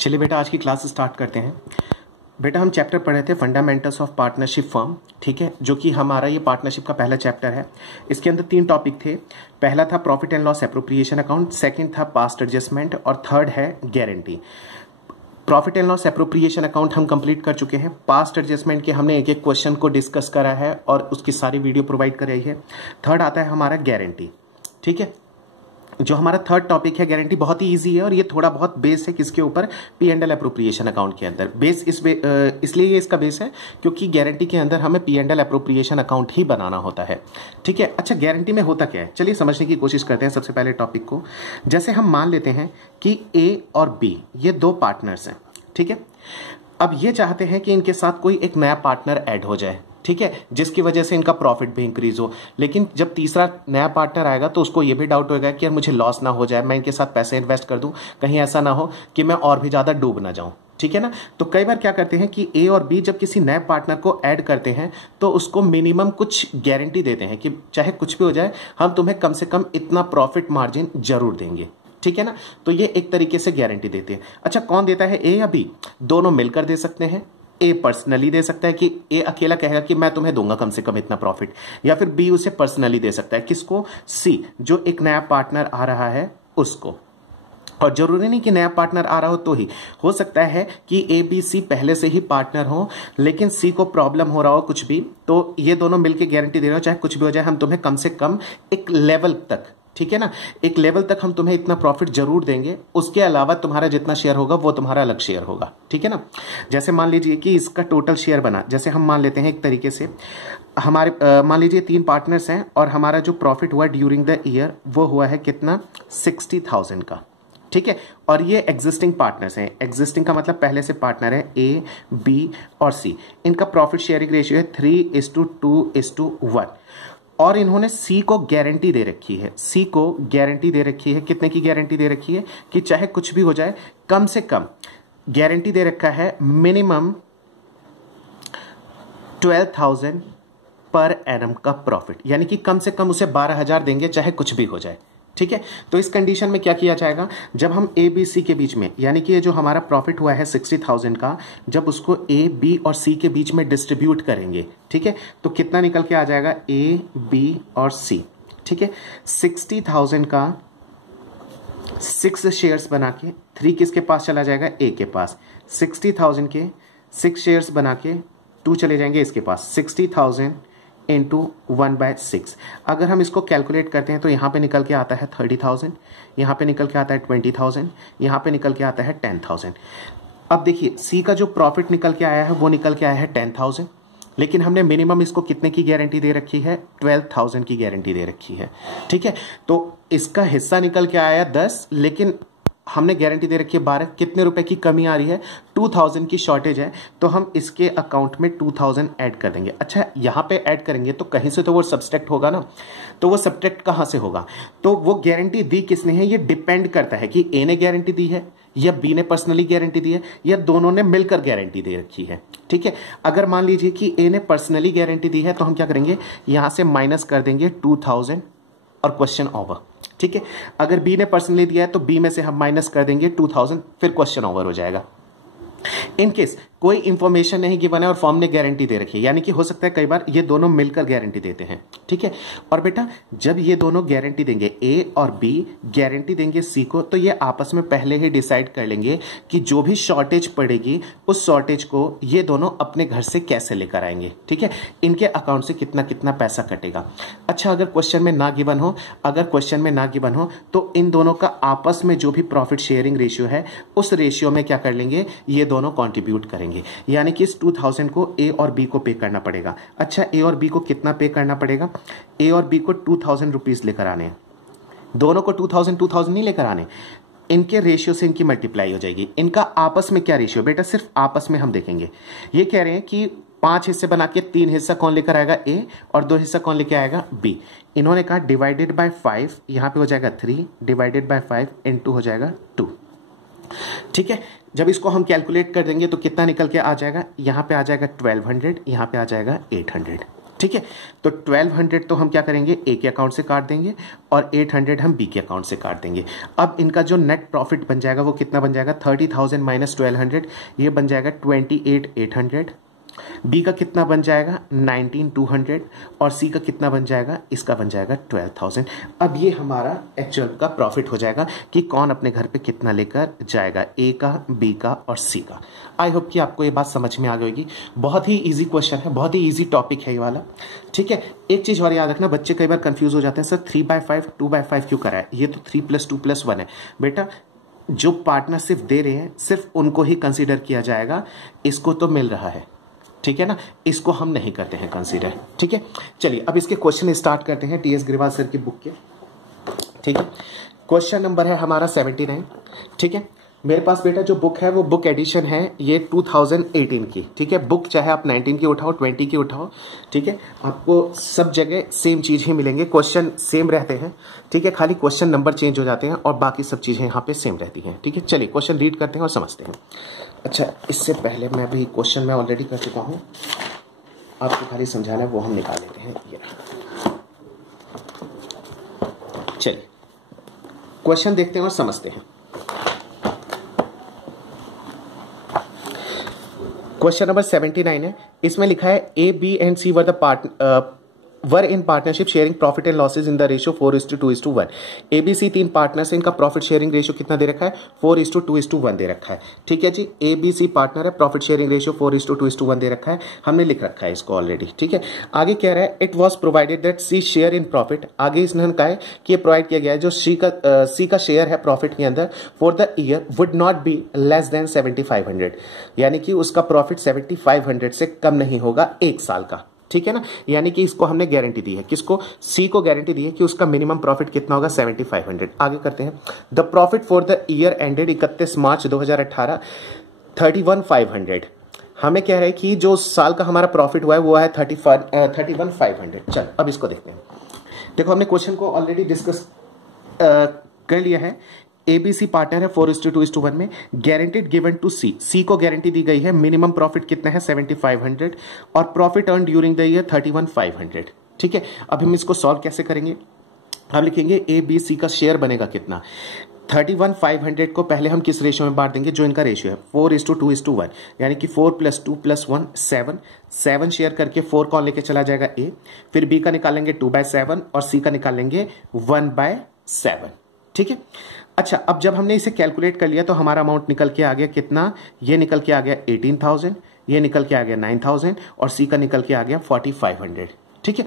चलिए बेटा आज की क्लास स्टार्ट करते हैं। बेटा हम चैप्टर पढ़े थे फंडामेंटल्स ऑफ पार्टनरशिप फर्म, ठीक है, जो कि हमारा ये पार्टनरशिप का पहला चैप्टर है। इसके अंदर 3 टॉपिक थे। पहला था profit and loss appropriation account, second था पास्ट एडजस्टमेंट और थर्ड है guarantee. Profit and loss appropriation account हम कंप्लीट कर चुके हैं। पास्ट एडजस्टमेंट के हमने एक एक क्वेश्चन को डिस्कस करा है और उसकी सारी वीडियो प्रोवाइड कराई है। थर्ड आता है हमारा गारंटी, ठीक है। जो हमारा थर्ड टॉपिक है गारंटी, बहुत ही इजी है और ये थोड़ा बहुत बेस है किसके ऊपर, P and L appropriation account के अंदर। बेस इसलिए ये इसका बेस है क्योंकि गारंटी के अंदर हमें P and L appropriation account ही बनाना होता है, ठीक है। अच्छा, गारंटी में होता क्या है, चलिए समझने की कोशिश करते हैं सबसे पहले टॉपिक को। जैसे हम मान लेते हैं कि ए और बी ये 2 पार्टनर्स हैं, ठीक है। अब ये चाहते हैं कि इनके साथ कोई एक नया पार्टनर ऐड हो जाए, ठीक है, जिसकी वजह से इनका प्रॉफिट भी इंक्रीज हो। लेकिन जब तीसरा नया पार्टनर आएगा तो उसको ये भी डाउट होगा कि यार मुझे लॉस ना हो जाए, मैं इनके साथ पैसे इन्वेस्ट कर दूं, कहीं ऐसा ना हो कि मैं और भी ज्यादा डूब ना जाऊं, ठीक है ना। तो कई बार क्या करते हैं कि ए और बी जब किसी नए पार्टनर को ऐड करते हैं तो उसको मिनिमम कुछ गारंटी देते हैं कि चाहे कुछ भी हो जाए हम तुम्हें कम से कम इतना प्रॉफिट मार्जिन जरूर देंगे, ठीक है ना। तो ये एक तरीके से गारंटी देते हैं। अच्छा, कौन देता है, ए या बी? दोनों मिलकर दे सकते हैं। ए पर्सनली दे सकता है कि ए अकेला कहेगा कि मैं तुम्हें दूंगा कम से कम इतना प्रॉफिट, या फिर बी उसे पर्सनली दे सकता है। किसको? सी, जो एक नया पार्टनर आ रहा है उसको। और जरूरी नहीं कि नया पार्टनर आ रहा हो तो ही, हो सकता है कि ए बी सी पहले से ही पार्टनर हो लेकिन सी को प्रॉब्लम हो रहा हो कुछ भी, तो ये दोनों मिलकर गारंटी दे रहे हो चाहे कुछ भी हो जाए हम तुम्हें कम से कम एक लेवल तक, ठीक है ना, एक लेवल तक हम तुम्हें इतना प्रॉफिट जरूर देंगे, उसके अलावा तुम्हारा जितना शेयर होगा वो तुम्हारा अलग शेयर होगा, ठीक है ना। जैसे मान लीजिए कि इसका टोटल शेयर बना, जैसे हम मान लेते हैं एक तरीके से हमारे मान लीजिए 3 पार्टनर्स हैं और हमारा जो प्रॉफिट हुआ ड्यूरिंग द ईयर वो हुआ है कितना, 60,000 का, ठीक है। और ये एग्जिस्टिंग पार्टनर्स हैं। एग्जिस्टिंग का मतलब पहले से पार्टनर है ए, बी और सी। इनका प्रॉफिट शेयरिंग रेशियो है 3:2:1 और इन्होंने सी को गारंटी दे रखी है। सी को गारंटी दे रखी है, कितने की गारंटी दे रखी है कि चाहे कुछ भी हो जाए कम से कम गारंटी दे रखा है मिनिमम 12,000 पर एनम का प्रॉफिट, यानी कि कम से कम उसे 12,000 देंगे चाहे कुछ भी हो जाए, ठीक है। तो इस कंडीशन में क्या किया जाएगा, जब हम ए बी सी के बीच में, यानी कि ये जो हमारा प्रॉफिट हुआ है 60,000 का, जब उसको ए बी और सी के बीच में डिस्ट्रीब्यूट करेंगे, ठीक है, तो कितना निकल के आ जाएगा, ए बी और सी, ठीक है। 60,000 का 6 शेयर्स बना के 3 किसके पास चला जाएगा, ए के पास। 60,000 के 6 शेयर्स बना के 2 चले जाएंगे इसके पास। 60,000 इंटू 1/6। अगर हम इसको कैलकुलेट करते हैं तो यहाँ पे निकल के आता है 30,000, यहाँ पे निकल के आता है 20,000, यहाँ पे निकल के आता है 10,000। अब देखिए सी का जो प्रॉफिट निकल के आया है वो निकल के आया है 10,000, लेकिन हमने मिनिमम इसको कितने की गारंटी दे रखी है, 12,000 की गारंटी दे रखी है, ठीक है। तो इसका हिस्सा निकल के आया 10, लेकिन हमने गारंटी दे रखी है 12। कितने रुपए की कमी आ रही है, 2,000 की शॉर्टेज है, तो हम इसके अकाउंट में 2,000 ऐड कर देंगे। अच्छा, यहाँ पे ऐड करेंगे तो कहीं से तो वो सब्सट्रैक्ट होगा ना, तो वो सब्सट्रैक्ट कहाँ से होगा, तो वो गारंटी दी किसने है, ये डिपेंड करता है कि ए ने गारंटी दी है या बी ने पर्सनली गारंटी दी है या दोनों ने मिलकर गारंटी दे रखी है, ठीक है। अगर मान लीजिए कि ए ने पर्सनली गारंटी दी है तो हम क्या करेंगे, यहां से माइनस कर देंगे 2,000 और क्वेश्चन ओवर, ठीक है। अगर बी ने पर्सनली दिया है तो बी में से हम माइनस कर देंगे 2,000, फिर क्वेश्चन ओवर हो जाएगा। इन केस कोई इंफॉर्मेशन नहीं गिवन है और फॉर्म ने गारंटी दे रखी है, यानी कि हो सकता है कई बार ये दोनों मिलकर गारंटी देते हैं, ठीक है। और बेटा जब ये दोनों गारंटी देंगे, ए और बी गारंटी देंगे सी को, तो ये आपस में पहले ही डिसाइड कर लेंगे कि जो भी शॉर्टेज पड़ेगी उस शॉर्टेज को ये दोनों अपने घर से कैसे लेकर आएंगे, ठीक है, इनके अकाउंट से कितना कितना पैसा कटेगा। अच्छा, अगर क्वेश्चन में ना गिवन हो, तो इन दोनों का आपस में जो भी प्रॉफिट शेयरिंग रेशियो है उस रेशियो में क्या कर लेंगे, ये दोनों कॉन्ट्रीब्यूट करेंगे, यानी कि इस 2,000 को ए और बी को पे करना पड़ेगा। अच्छा, ए और बी को कितना पे करना पड़ेगा, ए और बी को 2,000 रुपीज लेकर आने हैं, दोनों को 2,000 नहीं लेकर आने, इनके रेशियो से इनकी मल्टीप्लाई हो जाएगी। इनका आपस में क्या रेशियो, बेटा सिर्फ आपस में हम देखेंगे। ये कह रहे हैं कि 5 हिस्से बना के 3 हिस्सा कौन लेकर आएगा, ए, और 2 हिस्सा कौन लेकर आएगा, बी। इन्होंने कहा डिवाइडेड बाय 5, यहां पे हो जाएगा 3 डिवाइडेड बाय 5 इनटू हो जाएगा 2, ठीक है। जब इसको हम कैलकुलेट कर देंगे तो कितना निकल के आ जाएगा, यहां पे आ जाएगा 1200, यहां पे आ जाएगा 800, ठीक है, तो 1200 तो हम क्या करेंगे, ए के अकाउंट से काट देंगे और 800 हम बी के अकाउंट से काट देंगे। अब इनका जो नेट प्रॉफिट बन जाएगा वो कितना बन जाएगा, 30,000 माइनस 1200, ये बन जाएगा 28,800। बी का कितना बन जाएगा, 19,200, और सी का कितना बन जाएगा, इसका बन जाएगा 12,000। अब ये हमारा एक्चुअल का प्रॉफिट हो जाएगा कि कौन अपने घर पे कितना लेकर जाएगा, ए का, बी का और सी का। आई होप कि आपको ये बात समझ में आ गई होगी। बहुत ही इजी क्वेश्चन है, बहुत ही इजी टॉपिक है ये वाला। ठीक है, एक चीज और याद रखना, बच्चे कई बार कंफ्यूज हो जाते हैं, सर 3/5 2/5 क्यों करा है, ये तो 3 + 2 + 1 है। बेटा जो पार्टनरशिप दे रहे हैं सिर्फ उनको ही कंसीडर किया जाएगा, इसको तो मिल रहा है, ठीक है ना, इसको हम नहीं करते हैं कंसीडर। ठीक है, चलिए अब इसके क्वेश्चन स्टार्ट करते हैं टीएस ग्रेवाल सर की बुक के। ठीक है, क्वेश्चन नंबर है हमारा 79। ठीक है, मेरे पास बेटा जो बुक है वो बुक एडिशन है ये 2018 की। ठीक है, बुक चाहे आप 19 की उठाओ, 20 की उठाओ, ठीक है, आपको सब जगह सेम चीज ही मिलेंगे, क्वेश्चन सेम रहते हैं। ठीक है, खाली क्वेश्चन नंबर चेंज हो जाते हैं और बाकी सब चीजें यहाँ पे सेम रहती हैं। ठीक है, चलिए क्वेश्चन रीड करते हैं और समझते हैं। अच्छा, इससे पहले मैं भी क्वेश्चन मैं ऑलरेडी कर चुका हूँ, आपको खाली समझाना है, वो हम निकाल लेते हैं। ये चलिए क्वेश्चन देखते हैं और समझते हैं। क्वेश्चन नंबर 79 है, इसमें लिखा है A, B and C were in partnership sharing profit and losses in the ratio 4:2:1। A B C 3 partners, इनका प्रॉफिट शेयरिंग रेशियो कितना दे रखा है, 4:2:1 दे रखा है। ठीक है जी, ए बी सी पार्टनर है, प्रॉफिट शेयरिंग रेशियो 4:2:1 दे रखा है, हमने लिख रखा है इसको ऑलरेडी। ठीक है, आगे कह रहा है it was provided that C share in profit, आगे इसने कहा है कि ये प्रोवाइड किया गया है जो सी का शेयर है प्रॉफिट के अंदर for the year would not be less than 7,500, यानी कि उसका प्रॉफिट 7,500 से कम नहीं होगा एक साल का। ठीक है ना, यानी कि इसको हमने गारंटी दी है, किसको, सी को गारंटी दी है कि उसका मिनिमम प्रॉफिट कितना होगा, 7,500। आगे करते हैं, the profit for the year ended 31 मार्च 2018 31,500। हमें कह रहे हैं कि जो साल का हमारा प्रॉफिट हुआ है वो है 31,500। चल अब इसको देखते हैं। देखो हमने क्वेश्चन को ऑलरेडी डिस्कस कर लिया है। एबीसी पार्टनर है 4:2:1 में, गारंटीड गिवन टू सी, सी को गारंटी दी गई है, मिनिमम प्रॉफिट कितना है 7,500 और profit earn during the year 31,500। ठीक है, अब हम इसको सॉल्व कैसे करेंगे, हम लिखेंगे ए बी सी का शेयर बनेगा कितना, 31,500 को पहले हम किस रेशियो में बांट देंगे, जो इनका रेशियो है 4:2:1, यानी कि 4 + 2 + 1 7 शेयर करके 4 कौन लेके चला जाएगा ए, फिर बी का निकालेंगे 2/7 और सी का निकालेंगे 1/7। ठीक है, अच्छा अब जब हमने इसे कैलकुलेट कर लिया तो हमारा अमाउंट निकल के आ गया कितना, ये निकल के आ गया 18,000, ये निकल के आ गया 9,000 और सी का निकल के आ गया 4,500। ठीक है,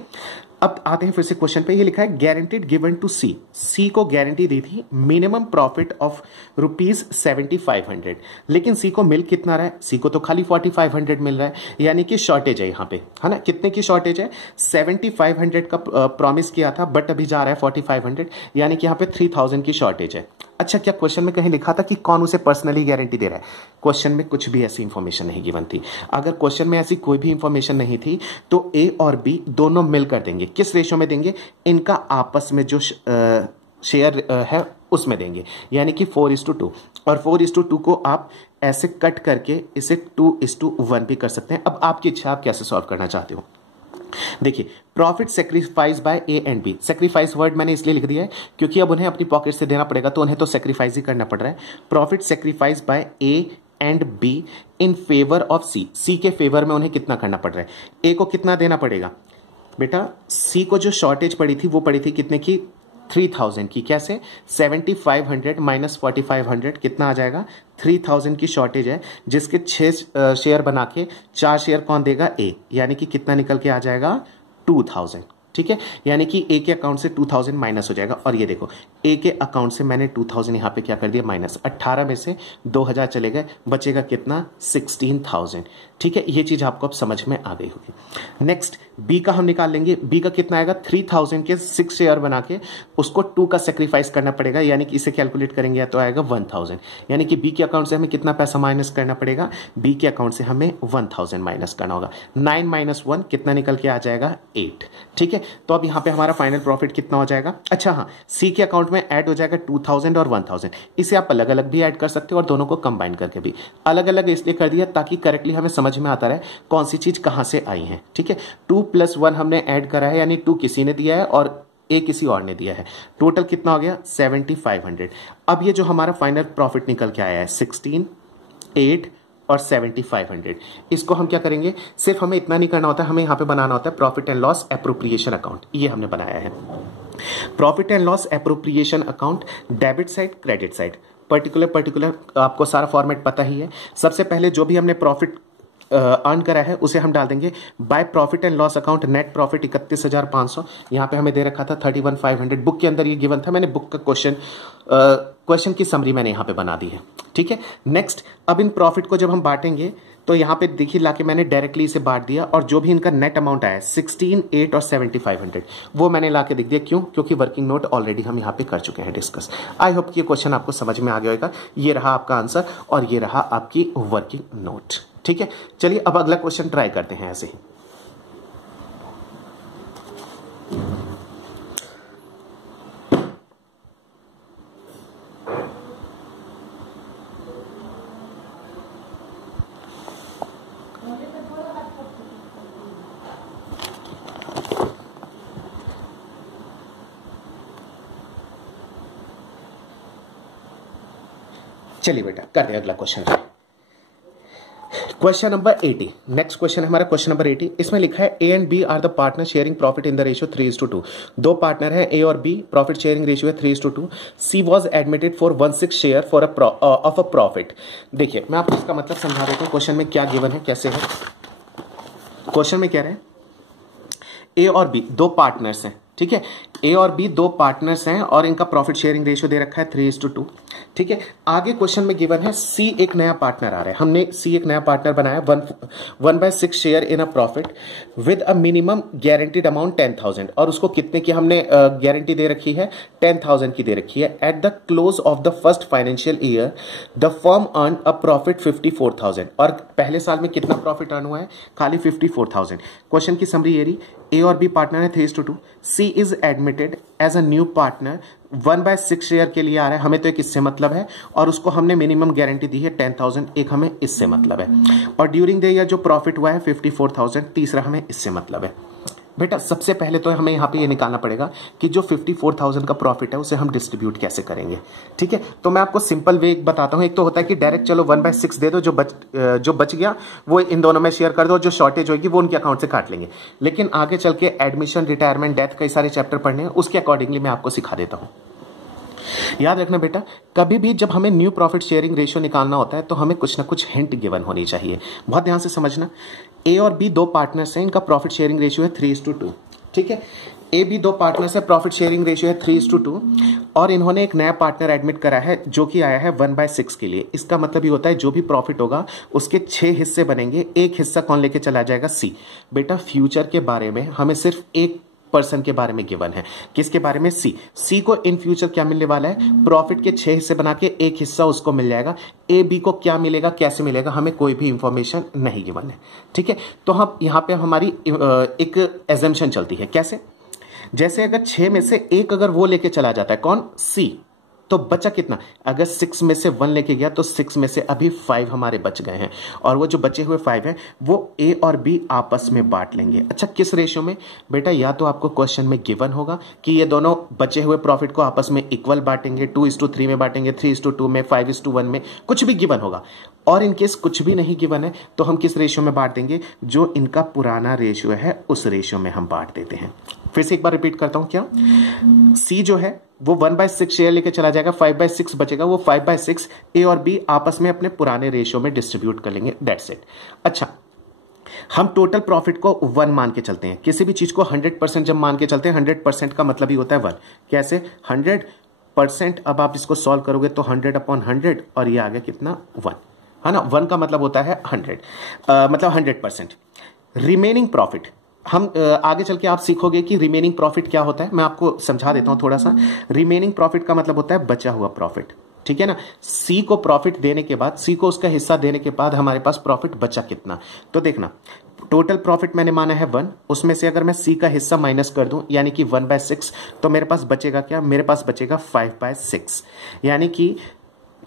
अब आते हैं फिर से क्वेश्चन पे, ये लिखा है गारंटीड गिवन टू सी, सी को गारंटी दी थी मिनिमम प्रॉफिट ऑफ ₹7,500, लेकिन सी को मिल कितना रहा है, सी को तो खाली 4,500 मिल रहा है, यानी कि शॉर्टेज है यहाँ पे, है ना, कितने की शॉर्टेज है, 7,500 का प्रॉमिस किया था बट अभी जा रहा है 4,500, यानी कि यहाँ पे 3,000 की शॉर्टेज है। अच्छा, क्या क्वेश्चन में कहीं लिखा था कि कौन उसे पर्सनली गारंटी दे रहा है, क्वेश्चन में कुछ भी ऐसी इंफॉर्मेशन नहीं गिवन थी। अगर क्वेश्चन में ऐसी कोई भी इंफॉर्मेशन नहीं थी तो ए और बी दोनों मिलकर देंगे, किस रेशियो में देंगे, इनका आपस में जो शेयर है उसमें देंगे, यानी कि 4:2, और 4:2 को आप ऐसे कट करके इसे 2:1 भी कर सकते हैं। अब आपकी इच्छा, आप कैसे सॉल्व करना चाहते हो। देखिए, profit sacrifice by A and B, sacrifice word मैंने इसलिए लिख दिया है क्योंकि अब उन्हें अपनी पॉकेट से देना पड़ेगा, तो उन्हें तो सेक्रीफाइस ही करना पड़ रहा है। Profit sacrifice by A and B in favour of C, C के फेवर में उन्हें कितना करना पड़ रहा है, ए को कितना देना पड़ेगा बेटा, सी को जो शॉर्टेज पड़ी थी वो पड़ी थी कितने की, 3,000 की, कैसे, 7,500 माइनस 4,500 कितना आ जाएगा, 3,000 की शॉर्टेज है, जिसके 6 शेयर बना के 4 शेयर कौन देगा, ए, यानी कि कितना निकल के आ जाएगा 2,000। ठीक है, यानी कि ए के अकाउंट से 2,000 माइनस हो जाएगा, और ये देखो ए के अकाउंट से मैंने 2,000 यहां पे क्या कर दिया माइनस, 18 में से 2,000 चले गए, बचेगा कितना 16,000। ठीक है, ये चीज आपको अब समझ में आ गई होगी। नेक्स्ट बी का हम निकाल लेंगे, बी का कितना आएगा, 3,000 के 6 शेयर बना के उसको 2 का सेक्रीफाइस करना पड़ेगा, यानी कि इसे कैलकुलेट करेंगे तो आएगा 1,000, यानी कि बी के अकाउंट से हमें कितना पैसा माइनस करना पड़ेगा, बी के अकाउंट से हमें 1,000 माइनस करना होगा। 9 - 1 कितना निकल के आ जाएगा 8। ठीक है, तो अब यहाँ पे हमारा फाइनल प्रॉफिट कितना हो जाएगा? अच्छा हाँ, सी के अकाउंट में ऐड हो जाएगा 2000 और 1000। इसे आप अलग अलग भी ऐड कर सकते हो और दोनों को कंबाइन करके भी। अलग अलग इसलिए कर दिया ताकि करेक्टली हमें समझ में आता रहे कौन सी चीज कहां से आई है। ठीक है, 2 + 1 हमने ऐड करा है, यानी 2 किसी ने दिया है और ए किसी और ने दिया है। टोटल कितना हो गया? 7500। अब ये जो हमारा फाइनल प्रॉफिट निकल के आया है 16, 8 और 7500, इसको हम क्या करेंगे? सिर्फ हमें इतना नहीं करना होता, हमें यहां पे बनाना होता है profit and loss appropriation account. ये हमने बनाया है profit and loss appropriation account, debit side credit side, particular आपको सारा फॉर्मेट पता ही है। सबसे पहले जो भी हमने प्रॉफिट अर्न करा है उसे हम डाल देंगे by profit and loss account. Net profit 31,500, यहाँ पे हमें दे रखा था 31,500। बुक के अंदर ये गिवन था, मैंने बुक का क्वेश्चन की समरी मैंने यहाँ पे बना दी है। ठीक है, नेक्स्ट, अब इन प्रॉफिट को जब हम बांटेंगे तो यहाँ पे देखिए लाके मैंने डायरेक्टली इसे बांट दिया और जो भी इनका नेट अमाउंट आया 16, 8 और 7500 वो मैंने लाके दिख दिया। क्यों? क्योंकि वर्किंग नोट ऑलरेडी हम यहाँ पे कर चुके हैं डिस्कस। आई होप कि ये क्वेश्चन आपको समझ में आ गया होगा। ये रहा आपका आंसर और ये रहा आपकी वर्किंग नोट। ठीक है, चलिए अब अगला क्वेश्चन ट्राई करते हैं ऐसे ही। चलिए बेटा करते हैं अगला question. Question number 80, next question है हमारा क्वेश्चन नंबर 80। इसमें लिखा है A and B are the partner sharing profit in the ratio 3:2। दो पार्टनर है ए और बी, प्रॉफिट शेयरिंग रेशियो है 3:2। C was admitted for 1/6 share for of a profit. देखिए मैं आपको इसका मतलब समझा देता हूँ क्वेश्चन में क्या गिवन है, कैसे है। क्वेश्चन में कह रहे हैं ए और बी दो पार्टनर्स हैं। ठीक है, ए और बी दो पार्टनर्स हैं और इनका प्रॉफिट शेयरिंग रेशियो दे रखा है 3:2। ठीक है, आगे क्वेश्चन में गिवन है सी एक नया पार्टनर आ रहा है। हमने सी एक नया पार्टनर बनाया 1/6 share in a profit with a minimum guaranteed amount 10,000 और उसको कितने की हमने गारंटी दे रखी है? 10,000 की दे रखी है। At the close of the first financial year the firm earn a profit 54,000 और पहले साल में कितना प्रॉफिट अर्न हुआ है? खाली 54,000। क्वेश्चन की समरी ये रही, ए और बी पार्टनर है 3:2। C is admitted as a new partner 1/6 share के लिए आ रहा है, हमें तो एक इससे मतलब है और उसको हमने मिनिमम गारंटी दी है 10,000, एक हमें इससे मतलब है। और ड्यूरिंग द ईयर जो प्रॉफिट हुआ है 54,000, तीसरा हमें इससे मतलब है। बेटा सबसे पहले तो हमें यहाँ पे ये निकालना पड़ेगा कि जो 54,000 का प्रॉफिट है उसे हम डिस्ट्रीब्यूट कैसे करेंगे। ठीक है, तो मैं आपको सिंपल वे बताता हूँ। एक तो होता है कि डायरेक्ट चलो 1/6 दे दो, जो बच गया वो इन दोनों में शेयर कर दो, जो शॉर्टेज होगी वो उनके अकाउंट से काट लेंगे। लेकिन आगे चल के एडमिशन, रिटायरमेंट, डेथ कई सारे चैप्टर पढ़ने हैं, उसके अकॉर्डिंगली मैं आपको सिखा देता हूँ। याद रखना बेटा, कभी भी जब हमें न्यू प्रॉफिट शेयरिंग रेशियो निकालना होता है तो हमें कुछ ना कुछ हिंट गिवन होनी चाहिए। बहुत ध्यान से समझना। ए और बी दो पार्टनर्स हैं, इनका प्रॉफिट शेयरिंग रेशियो है 3:2। ठीक है, ए बी दो पार्टनर्स है, प्रॉफिट शेयरिंग रेशियो है 3:2 और इन्होंने एक नया पार्टनर एडमिट करा है जो कि आया है 1/6 के लिए। इसका मतलब ये होता है जो भी प्रॉफिट होगा उसके 6 हिस्से बनेंगे, एक हिस्सा कौन लेके चला जाएगा? सी। बेटा फ्यूचर के बारे में हमें सिर्फ एक पर्सन के बारे में गिवन है। किसके बारे में? सी। सी को इन फ्यूचर क्या मिलने वाला है? प्रॉफिट के 6 हिस्से बना के एक हिस्सा उसको मिल जाएगा। ए बी को क्या मिलेगा, कैसे मिलेगा, हमें कोई भी इंफॉर्मेशन नहीं गिवन है। ठीक है, तो हम यहां पे हमारी एक एजम्पशन चलती है। कैसे? जैसे अगर 6 में से एक अगर वो लेके चला जाता है, कौन? सी, तो बचा कितना? अगर 6 में से 1 लेके गया तो 6 में से अभी 5 हमारे बच गए हैं और वो जो बचे हुए 5 हैं वो ए और बी आपस में बांट लेंगे। अच्छा, किस रेशियो में? बेटा या तो आपको क्वेश्चन में गिवन होगा कि ये दोनों बचे हुए प्रॉफिट को आपस में इक्वल बांटेंगे, 2:3 में बांटेंगे, 3:2 में, 5:1 में, कुछ भी गिवन होगा। और इनकेस कुछ भी नहीं गिवन है तो हम किस रेशियो में बांट देंगे? जो इनका पुराना रेशियो है उस रेशियो में हम बांट देते हैं। फिर से एक बार रिपीट करता हूं, क्या सी जो है वो 1/6 शेयर लेके चला जाएगा, 5/6 बचेगा, वो 5/6 ए और बी आपस में अपने पुराने रेशियो में डिस्ट्रीब्यूट कर लेंगे। That's it. अच्छा, हम टोटल प्रॉफिट को 1 मान के चलते हैं। किसी भी चीज को 100% जब मान के चलते हैं, 100% का मतलब ही होता है 1। कैसे? 100%। अब आप इसको सॉल्व करोगे तो 100/100 और ये आ गया कितना? 1, है ना। 1 का मतलब होता है 100, मतलब 100%। रिमेनिंग प्रॉफिट, हम आगे चल के आप सीखोगे कि रिमेनिंग प्रॉफिट क्या होता है। मैं आपको समझा देता हूं थोड़ा सा। रिमेनिंग प्रॉफिट का मतलब होता है बचा हुआ प्रॉफिट। ठीक है ना। सी को प्रॉफिट देने के बाद, सी को उसका हिस्सा देने के बाद हमारे पास प्रॉफिट बचा कितना? तो देखना, टोटल प्रॉफिट मैंने माना है 1, उसमें से अगर मैं सी का हिस्सा माइनस कर दूं यानी कि 1/6, तो मेरे पास बचेगा क्या, मेरे पास बचेगा 5/6, यानी कि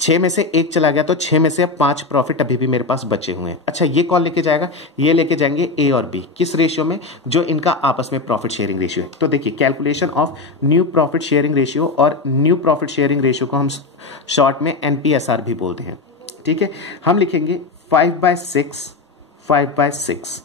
6 में से 1 चला गया तो 6 में से अब 5 प्रॉफिट अभी भी मेरे पास बचे हुए हैं। अच्छा, ये कौन लेके जाएगा, ये लेके जाएंगे ए और बी, किस रेशियो में, जो इनका आपस में प्रॉफिट शेयरिंग रेशियो है। तो देखिए, calculation of new profit sharing ratio, और न्यू प्रॉफिट शेयरिंग रेशियो को हम शॉर्ट में NPSR भी बोलते हैं। ठीक है, हम लिखेंगे 5/6,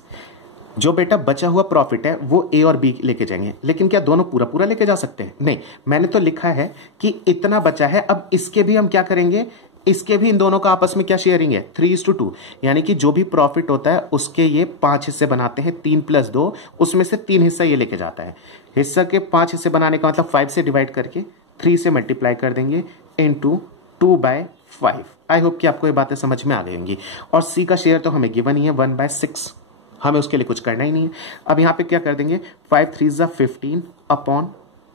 जो बेटा बचा हुआ प्रॉफिट है वो ए और बी लेके जाएंगे। लेकिन क्या दोनों पूरा पूरा लेके जा सकते हैं, नहीं, मैंने तो लिखा है कि इतना बचा है, अब इसके भी हम क्या करेंगे, इसके भी इन दोनों का आपस में क्या शेयरिंग है, 3:2, यानी कि जो भी प्रॉफिट होता है उसके ये 5 हिस्से बनाते हैं, 3 + 2, उसमें से 3 हिस्सा ये लेके जाता है। हिस्सा के 5 हिस्से बनाने का मतलब 5 से डिवाइड करके 3 से मल्टीप्लाई कर देंगे इंटू 2/5। आई होप कि आपको ये बातें समझ में आ गई होंगी। और सी का शेयर तो हमें गिवन ही है 1/6, हमें उसके लिए कुछ करना ही नहीं है। अब यहां पे क्या कर देंगे, 5 3 15 अपॉन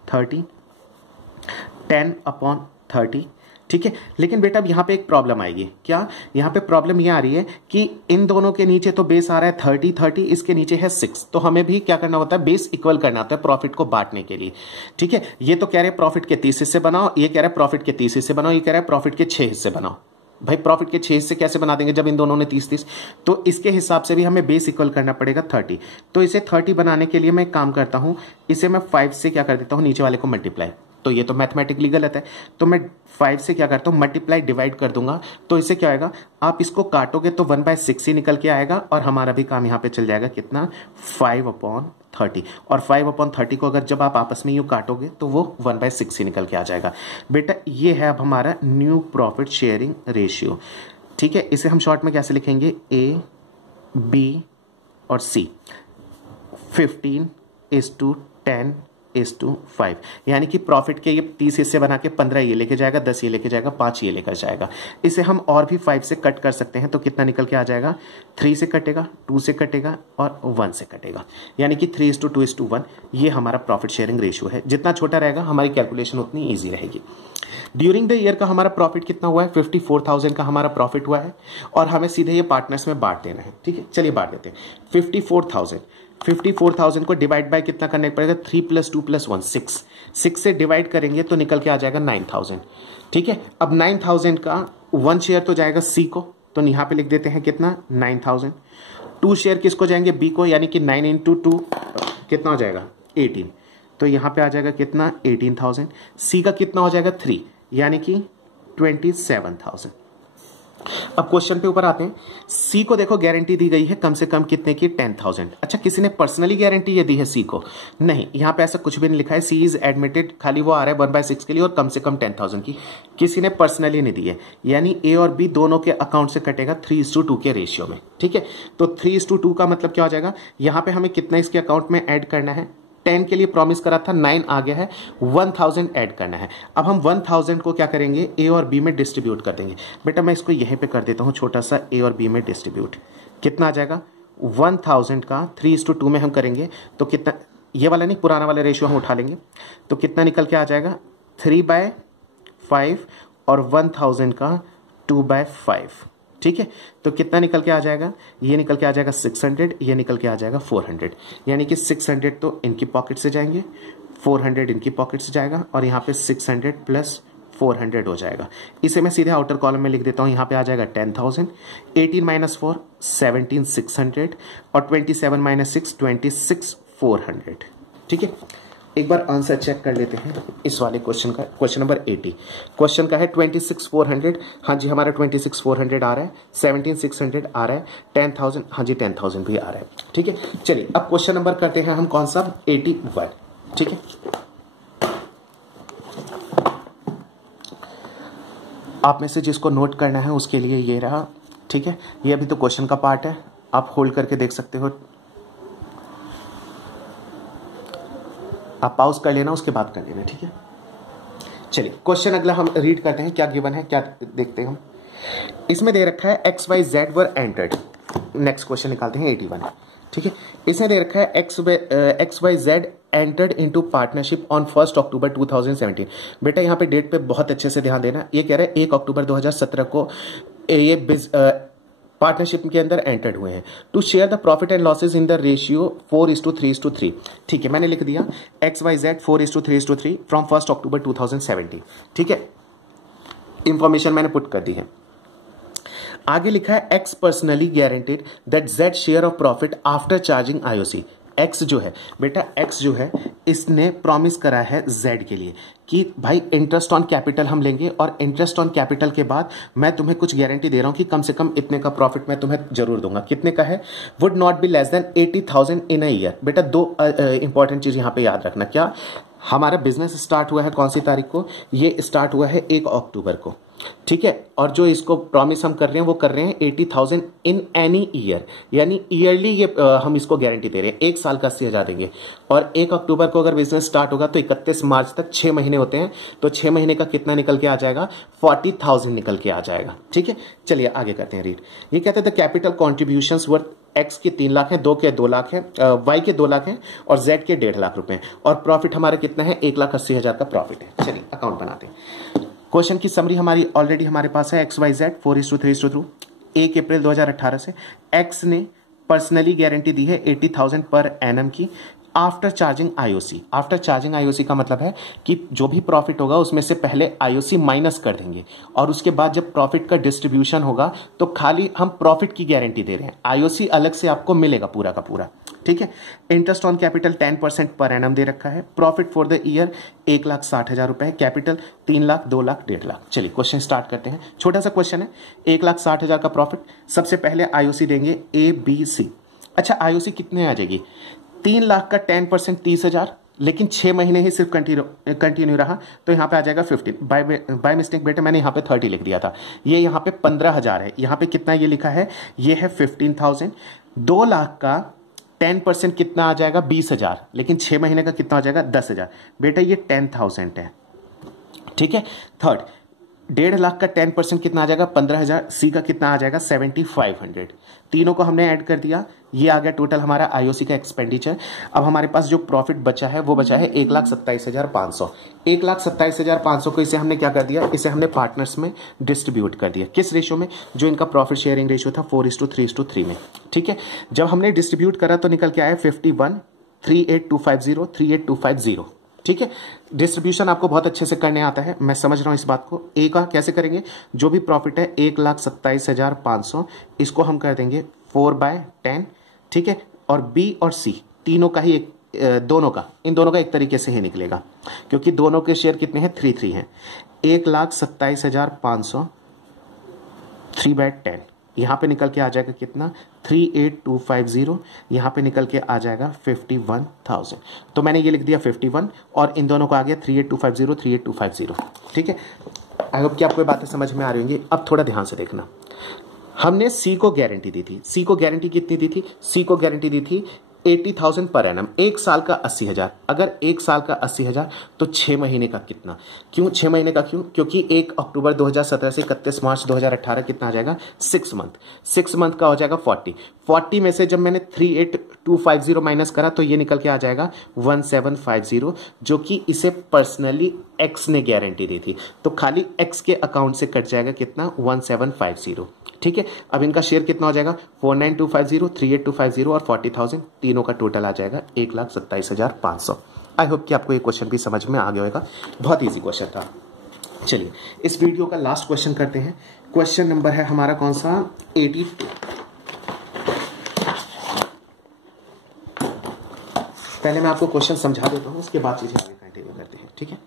30, 10/30। ठीक है, लेकिन बेटा अब यहां पे एक प्रॉब्लम आएगी। क्या, यहां पे प्रॉब्लम ये आ रही है कि इन दोनों के नीचे तो बेस आ रहा है 30, इसके नीचे है 6, तो हमें भी क्या करना होता है, बेस इक्वल करना होता है प्रॉफिट को बांटने के लिए। ठीक है, ये तो कह रहे हैं प्रॉफिट के 30 हिस्से बनाओ, ये कह रहा है प्रॉफिट के 30 हिस्से बनाओ, ये कह रहा है प्रॉफिट के 6 हिस्से बनाओ। भाई प्रॉफिट के 6 हिस्से कैसे बना देंगे जब इन दोनों ने 30, तो इसके हिसाब से भी हमें बेस इक्वल करना पड़ेगा 30। तो इसे 30 बनाने के लिए मैं काम करता हूं, इसे मैं 5 से क्या कर देता हूं, नीचे वाले को मल्टीप्लाई। तो ये तो मैथमेटिकली गलत है, तो मैं 5 से क्या करता हूं, मल्टीप्लाई डिवाइड कर दूंगा। तो इससे क्या आएगा, आप इसको काटोगे तो 1/6 ही निकल के आएगा, और हमारा भी काम यहां पे चल जाएगा कितना, 5/30। और 5/30 को अगर जब आप आपस में यूं काटोगे तो वो 1/6 ही निकल के आ जाएगा। बेटा ये है अब हमारा न्यू प्रॉफिट शेयरिंग रेशियो। ठीक है, इसे हम शॉर्ट में कैसे लिखेंगे, A, B और C, 15:10:5, यानी कि प्रॉफिट के ये 30 हिस्से बना के 15 ये लेके जाएगा, 10 ये लेके जाएगा, 5 ये लेकर जाएगा। इसे हम और भी 5 से कट कर सकते हैं, तो कितना निकल के आ जाएगा, 3 से कटेगा, 2 से कटेगा और 1 से कटेगा, यानी कि 3:2:1। ये हमारा प्रॉफिट शेयरिंग रेशियो है। जितना छोटा रहेगा हमारी कैलकुलेशन उतनी ईजी रहेगी। ड्यूरिंग द ईयर का हमारा प्रॉफिट कितना हुआ है, 54,000 का हमारा प्रॉफिट हुआ है, और हमें सीधे ये पार्टनर्स में बांट देना है। ठीक है, चलिए बांट देते हैं। 54,000 को डिवाइड बाय कितना करने पड़ेगा, 3 + 2 + 1 6 से डिवाइड करेंगे तो निकल के आ जाएगा 9,000। ठीक है, अब 9,000 का 1 शेयर तो जाएगा सी को, तो यहां पे लिख देते हैं कितना, 9,000। 2 शेयर किसको जाएंगे, बी को, यानी कि 9 × 2 कितना हो जाएगा, 18, तो यहां पे आ जाएगा कितना, 18,000। सी का कितना हो जाएगा, 3, यानी कि 27,000। अब क्वेश्चन पे ऊपर आते हैं। सी को देखो गारंटी दी गई है कम से कम कितने की, 10,000। अच्छा, किसी ने पर्सनली गारंटी ये दी है सी को, नहीं, यहां पे ऐसा कुछ भी नहीं लिखा है। सी इज एडमिटेड, खाली वो आ रहा है 1/6 के लिए और कम से कम 10,000 की, किसी ने पर्सनली नहीं दी है, यानी ए और बी दोनों के अकाउंट से कटेगा 3:2 के रेशियो में। ठीक है, तो 3:2 का मतलब क्या हो जाएगा, यहां पे हमें कितना इसके अकाउंट में ऐड करना है, 10 के लिए प्रॉमिस करा था, 9 आ गया है, 1000 ऐड करना है। अब हम 1000 को क्या करेंगे, ए और बी में डिस्ट्रीब्यूट कर देंगे। बेटा मैं इसको यहीं पे कर देता हूं, छोटा सा ए और बी में डिस्ट्रीब्यूट, कितना आ जाएगा, 1000 का 3:2 में हम करेंगे तो कितना, ये वाला नहीं, पुराना वाला रेशियो हम उठा लेंगे, तो कितना निकल के आ जाएगा, 3/5, और 1000 का 2/5। ठीक है, तो कितना निकल के आ जाएगा, ये निकल के आ जाएगा 600, ये निकल के आ जाएगा 400, यानी कि 600 तो इनकी पॉकेट से जाएंगे, 400 इनकी पॉकेट से जाएगा, और यहाँ पे 600 + 400 हो जाएगा। इसे मैं सीधे आउटर कॉलम में लिख देता हूँ, यहाँ पे आ जाएगा 10,000, 18 - 4 17,600, और 27 - 6 26,400। ठीक है, एक बार आंसर चेक कर लेते हैं इस वाले क्वेश्चन का। क्वेश्चन नंबर 80, क्वेश्चन का है 26,400, हाँ जी हमारा 26,400 आ रहा है, 17,600 आ रहा है, 10,000, हाँ जी 10,000 भी आ रहा है। ठीक है, चलिए अब क्वेश्चन नंबर करते हैं हम कौन सा, 81। ठीक है, आप में से जिसको नोट करना है उसके लिए ये रहा। ठीक है, ये अभी तो क्वेश्चन का पार्ट है, आप होल्ड करके देख सकते हो, आप पॉज कर लेना, उसके बाद कर लेना। ठीक है, चलिए क्वेश्चन अगला हम रीड करते हैं, क्या गिवन है, क्या देखते हैं हम। इसमें दे रखा है XYZ वर एंटर्ड। नेक्स्ट क्वेश्चन निकालते हैं 81। ठीक है, इसमें दे रखा है XYZ entered into partnership on 1 अक्टूबर 2017। बेटा यहाँ पे डेट पे बहुत अच्छे से ध्यान देना। ये कह रहा है 1 अक्टूबर 2017 को ये पार्टनरशिप के अंदर एंटर्ड हुए हैं to share the profit and losses in the ratio 4:3:3। ठीक है, मैंने लिख दिया XYZ 4:3:3 फ्रॉम 1 अक्टूबर 2017। ठीक है, इंफॉर्मेशन मैंने पुट कर दी है। आगे लिखा है X personally guaranteed that Z share of profit after charging IOC। X जो है बेटा, X जो है इसने प्रॉमिस करा है Z के लिए कि भाई इंटरेस्ट ऑन कैपिटल हम लेंगे और इंटरेस्ट ऑन कैपिटल के बाद मैं तुम्हें कुछ गारंटी दे रहा हूं कि कम से कम इतने का प्रॉफिट मैं तुम्हें जरूर दूंगा। कितने का है? Would not be less than 80,000 in a year. बेटा दो इंपॉर्टेंट चीज यहां पे याद रखना। क्या? हमारा बिजनेस स्टार्ट हुआ है कौन सी तारीख को? ये स्टार्ट हुआ है 1 अक्टूबर को। ठीक है, और जो इसको प्रॉमिस हम कर रहे हैं वो कर रहे हैं 80,000 इन एनी ईयर, यानी ईयरली ये हम इसको गारंटी दे रहे हैं। 1 साल का 80,000 देंगे और 1 अक्टूबर को अगर बिजनेस स्टार्ट होगा तो 31 मार्च तक 6 महीने होते हैं, तो 6 महीने का कितना निकल के आ जाएगा? 40,000 निकल के आ जाएगा। ठीक है, चलिए आगे करते हैं रीड। ये कहते हैं the capital contribution worth X के 3 लाख है, 2 के 2 लाख है, Y के 2 लाख है और Z के 1.5 लाख रुपए और प्रॉफिट हमारा कितना है? 1,80,000 का प्रॉफिट है। चलिए अकाउंट बनाते हैं। क्वेश्चन की समरी हमारी ऑलरेडी हमारे पास है। XYZ 4:3:2 1 अप्रैल 2018 से X ने पर्सनली गारंटी दी है 80,000 पर एनम की after charging IOC। After charging IOC का मतलब है कि जो भी प्रॉफिट होगा उसमें से पहले IOC माइनस कर देंगे और उसके बाद जब प्रॉफिट का डिस्ट्रीब्यूशन होगा तो खाली हम प्रॉफिट की गारंटी दे रहे हैं, IOC अलग से आपको मिलेगा पूरा का पूरा। ठीक है, interest on capital 10% per annum दे रखा है। प्रॉफिट फॉर द ईयर 1,60,000 रुपए है। कैपिटल 3 लाख, 2 लाख, 1.5 लाख। चलिए क्वेश्चन स्टार्ट करते हैं। छोटा सा क्वेश्चन है। 1,60,000 का प्रॉफिट, सबसे पहले IOC देंगे ABC। अच्छा, IOC कितने आ जाएगी? 3 लाख का 10% 30,000, लेकिन 6 महीने ही सिर्फ कंटिन्यू रहा तो यहाँ पे आ जाएगा 15। बाय मिस्टेक बेटे मैंने यहाँ पे 30 लिख दिया था, ये यहाँ पे 15,000 है। यहाँ पे कितना ये लिखा है? ये है 15,000। 2 लाख का 10% कितना आ जाएगा? 20,000, लेकिन 6 महीने का कितना आ जाएगा? 10,000। बेटा ये 10,000 है। ठीक है, थर्ड 1.5 लाख का 10% कितना आ जाएगा? 15,000। सी का कितना आ जाएगा? 7,500। तीनों को हमने ऐड कर दिया, ये आ गया टोटल हमारा IOC का एक्सपेंडिचर। अब हमारे पास जो प्रॉफिट बचा है वो बचा है 1,27,500। 1,27,500 को इसे हमने क्या कर दिया? इसे हमने पार्टनर्स में डिस्ट्रीब्यूट कर दिया। किस रेशियो में? जो इनका प्रॉफिट शेयरिंग रेशियो था 4:3:3 में। ठीक है, जब हमने डिस्ट्रीब्यूट करा तो निकल के आया 51 38,250 38,250। ठीक है, डिस्ट्रीब्यूशन आपको बहुत अच्छे से करने आता है, मैं समझ रहा हूं इस बात को। ए का कैसे करेंगे? जो भी प्रॉफिट है 1,27,500 इसको हम कर देंगे 4/10। ठीक है, और बी और सी तीनों का ही एक इन दोनों का एक तरीके से ही निकलेगा क्योंकि दोनों के शेयर कितने हैं? 3 हैं। 1,27,500 3/10 यहाँ पे निकल के आ जाएगा कितना? 38,250। यहाँ पे निकल के आ जाएगा 51,000। तो मैंने ये लिख दिया 51 और इन दोनों का आ गया 38,250 38,250। ठीक है, आई होप कि आपको ये बातें समझ में आ रही होंगी। अब थोड़ा ध्यान से देखना, हमने सी को गारंटी दी थी। सी को गारंटी कितनी दी थी? सी को गारंटी दी थी 80,000 पर एनम। 1 साल का 80,000। अगर 1 साल का 80,000 तो 6 महीने का कितना? क्यों 6 महीने का? क्यों? क्योंकि 1 अक्टूबर 2017 से 31 मार्च 2018 कितना आ जाएगा? 6 मंथ। 6 मंथ का हो जाएगा 40 में से जब मैंने 38,250 माइनस करा तो ये निकल के आ जाएगा 1750, जो कि इसे पर्सनली एक्स ने गारंटी दी थी। तो खाली एक्स के अकाउंट से कट जाएगा कितना? 1750। ठीक है, अब इनका शेयर कितना हो जाएगा? 49,250 38,250 और 40,000, तीनों का टोटल आ जाएगा 1,27,500। आई होप कि आपको ये क्वेश्चन भी समझ में आ गया होगा। बहुत इजी क्वेश्चन था। चलिए इस वीडियो का लास्ट क्वेश्चन करते हैं। क्वेश्चन नंबर है हमारा कौन सा? 82। पहले मैं आपको क्वेश्चन समझा देता हूं, उसके बाद चीजें आगे कंटिन्यू करते हैं। ठीक है,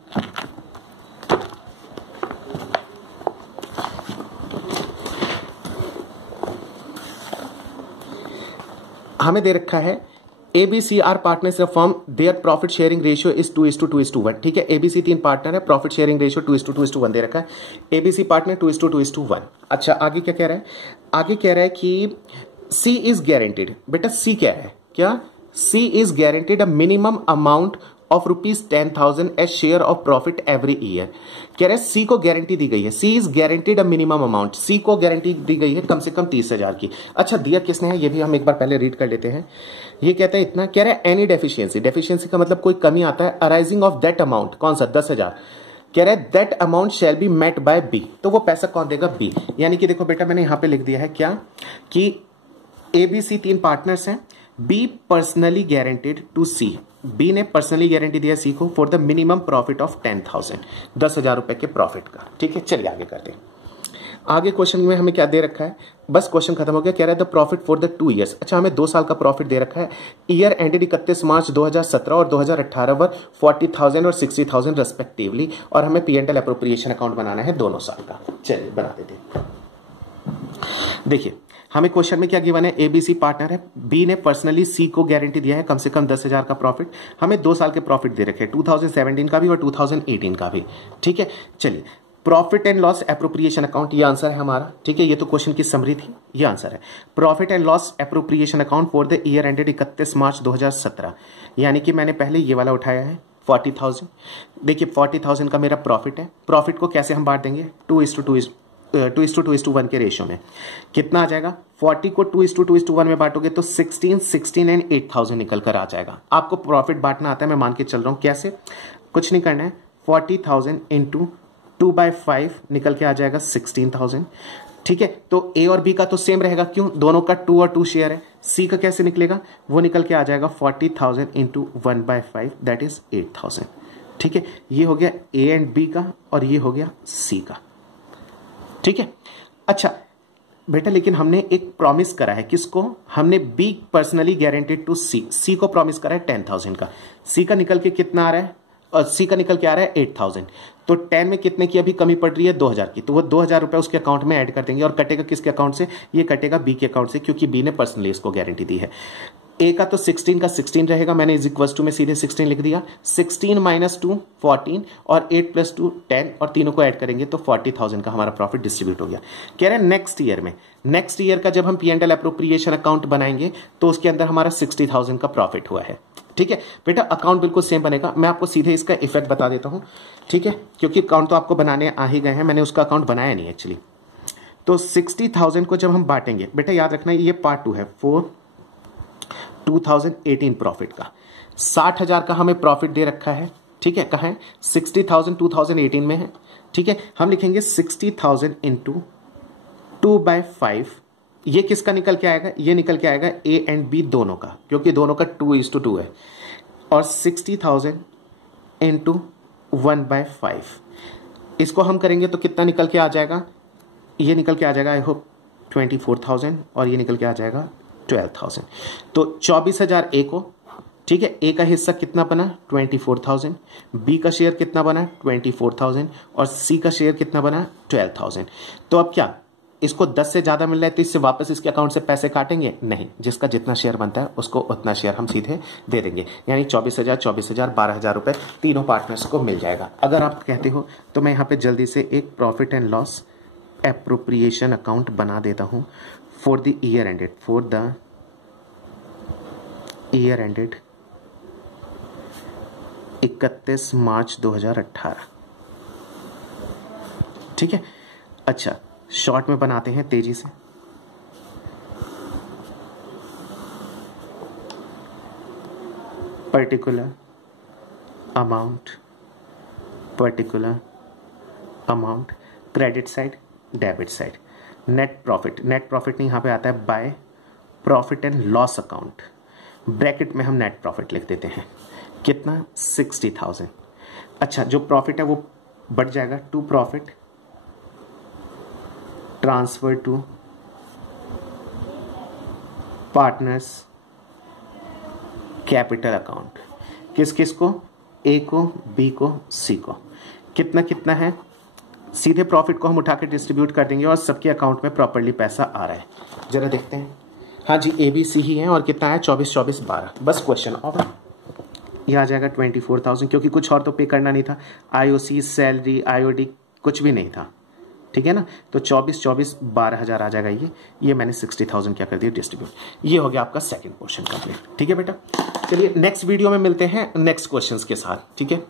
हमें दे रखा है ABCR partners form their profit sharing ratio is 2:2:1। ठीक है, ABC 3 पार्टनर है, प्रॉफिट शेयरिंग रेशियो 2:2:1 दे रखा है। ABC partner 2:2:1। अच्छा आगे क्या कह रहा है? आगे कह रहा है कि C इज गारंटेड। बेटा C क्या है? क्या? C is guaranteed a minimum amount of ₹10,000 as share of profit every year. कह रहे हैं सी को गारंटी दी गई है, C is guaranteed a minimum amount, C को गारंटी दी गई है कम से कम 30,000 की। अच्छा दिया किसने है ये भी हम एक बार पहले रीड कर लेते हैं। ये कहता है इतना, कह रहा है एनी डेफिशिएंसी, डेफिशिएंसी का मतलब कोई कमी आता है, अराइजिंग ऑफ दैट अमाउंट, कौन सा? 10,000 कह रहा है that amount shall be met by B, तो वो पैसा कौन देगा? बी। यानी कि देखो बेटा मैंने यहां पे लिख दिया है क्या कि ए बी सी 3 पार्टनर्स हैं, B personally guaranteed to C, B ने पर्सनली गारंटी दिया सी को for the minimum profit of 10,000, 10,000 रुपए के प्रॉफिट का। ठीक है, चलिए आगे करते हैं। आगे क्वेश्चन में हमें क्या दे रखा है, बस क्वेश्चन खत्म हो गया। कह रहा है the profit for the 2 years. अच्छा, हमें 2 साल का प्रॉफिट दे रखा है। ईयर एंडेड 31 मार्च 2017 और 2018 वर 40,000 और 60,000 रेस्पेक्टिवली, और हमें P&L एप्रोप्रिएशन अकाउंट बनाना है दोनों साल का। चलिए बना देते हैं। देखिए हमें क्वेश्चन में क्या गिवन है, एबीसी पार्टनर है, बी ने पर्सनली सी को गारंटी दिया है कम से कम 10,000 का प्रॉफिट, हमें 2 साल के प्रॉफिट दे रखे हैं, 2017 का भी और 2018 का भी। ठीक है, चलिए profit and loss appropriation account, ये आंसर है हमारा। ठीक है, ये तो क्वेश्चन की समरी थी, ये आंसर है। Profit and loss appropriation account for the year ended 31 मार्च 2017, यानी कि मैंने पहले ये वाला उठाया है 40,000। देखिए 40,000 का मेरा प्रॉफिट है, प्रॉफिट को कैसे हम बांट देंगे, 2:2:1 के रेशियो में। कितना आ जाएगा, 40 को 2:2:1 में बांटोगे तो 16 एंड 8,000 निकल कर आ जाएगा। आपको प्रॉफिट बांटना आता है, मैं मान के चल रहा हूं। कैसे, कुछ नहीं करना है, 40,000 इंटू 2/5 निकल के आ जाएगा 16,000। ठीक है, तो ए और बी का तो सेम रहेगा, क्यों, दोनों का 2 और 2 शेयर है। सी का कैसे निकलेगा, वो निकल के आ जाएगा 40,000 इंटू 1/5 दैट इज 8,000। ठीक है, ये हो गया ए एंड बी का और ये हो गया सी का। ठीक है, अच्छा बेटा लेकिन हमने एक प्रॉमिस करा है, किसको, हमने बी पर्सनली गारंटेड टू सी, सी को प्रॉमिस करा है 10,000 का। सी का निकल के कितना आ रहा है, और सी का निकल के आ रहा है 8,000। तो 10 में कितने की अभी कमी पड़ रही है, 2,000 की, तो वो 2,000 रुपए उसके अकाउंट में ऐड कर देंगे। और कटेगा किसके अकाउंट से, ये कटेगा बी के अकाउंट से, क्योंकि बी ने पर्सनली इसको गारंटी दी है। ए का तो 16 का 16 रहेगा, मैंने इज इक्वल टू में सीधे 16 लिख दिया। 16 - 2 14 और 8 + 2 10, और तीनों को ऐड करेंगे तो 40,000 का हमारा प्रॉफिट डिस्ट्रीब्यूट हो गया। कह रहे हैं नेक्स्ट ईयर में, नेक्स्ट ईयर का जब हम P&L एप्रोप्रिएशन अकाउंट बनाएंगे तो उसके अंदर हमारा 60,000 का प्रॉफिट हुआ है। ठीक है बेटा, अकाउंट बिल्कुल सेम बनेगा। मैं आपको सीधे इसका इफेक्ट बता देता हूं, ठीक है, क्योंकि अकाउंट तो आपको बनाने आ ही गए हैं, मैंने उसका अकाउंट बनाया नहीं एक्चुअली। तो 60,000 को जब हम बांटेंगे, बेटा याद रखना ये पार्ट 2 है, 2018 प्रॉफिट का 60,000 का हमें प्रॉफिट दे रखा है। ठीक है, कहाँ है, 60,000 2018 में है। ठीक है, हम लिखेंगे 60,000 इंटू 2/5, ये किसका निकल के आएगा, ये निकल के आएगा ए एंड बी दोनों का, क्योंकि दोनों का 2:2 है। और 60,000 इंटू 1/5, इसको हम करेंगे तो कितना निकल के आ जाएगा, ये निकल के आ जाएगा आई होप 24,000 और ये निकल के आ जाएगा 12,000। तो 24,000 ए को, ठीक है, ए का हिस्सा कितना बना 24,000, बी का शेयर कितना बना 24,000 और सी का शेयर कितना बना 12,000। तो अब क्या, इसको 10 से ज्यादा मिल रहा है तो इससे वापस इसके अकाउंट से पैसे काटेंगे नहीं, जिसका जितना शेयर बनता है उसको उतना शेयर हम सीधे दे देंगे। यानी 24,000 24,000 12,000 रुपए तीनों पार्टनर्स को मिल जाएगा। अगर आप कहते हो तो मैं यहाँ पे जल्दी से एक profit and loss appropriation account बना देता हूं for the year ended, for the year ended 31 मार्च 2018। ठीक है, अच्छा शॉर्ट में बनाते हैं तेजी से। Particular amount, particular amount, credit side debit side, net profit, net profit नहीं यहां पे आता है, by profit and loss account, bracket में हम नेट प्रॉफिट लिख देते हैं, कितना 60,000। अच्छा जो प्रॉफिट है वो बढ़ जाएगा to profit transfer to partners capital account, किस किस को, ए को, बी को, सी को, कितना कितना है, सीधे प्रॉफिट को हम उठा के डिस्ट्रीब्यूट कर देंगे और सबके अकाउंट में प्रॉपर्ली पैसा आ रहा है। जरा देखते हैं, हाँ जी ए बी सी ही है और कितना है 24 24 12, बस क्वेश्चन और ये आ जाएगा 24,000, क्योंकि कुछ और तो पे करना नहीं था, आईओसी सैलरी आईओडी कुछ भी नहीं था। ठीक है ना, तो 24 24 12,000 आ जाएगा। ये मैंने 60,000 क्या कर दिया डिस्ट्रीब्यूट। ये हो गया आपका सेकंड क्वेश्चन कंप्लीट। ठीक है बेटा, चलिए नेक्स्ट वीडियो में मिलते हैं नेक्स्ट क्वेश्चंस के साथ। ठीक है।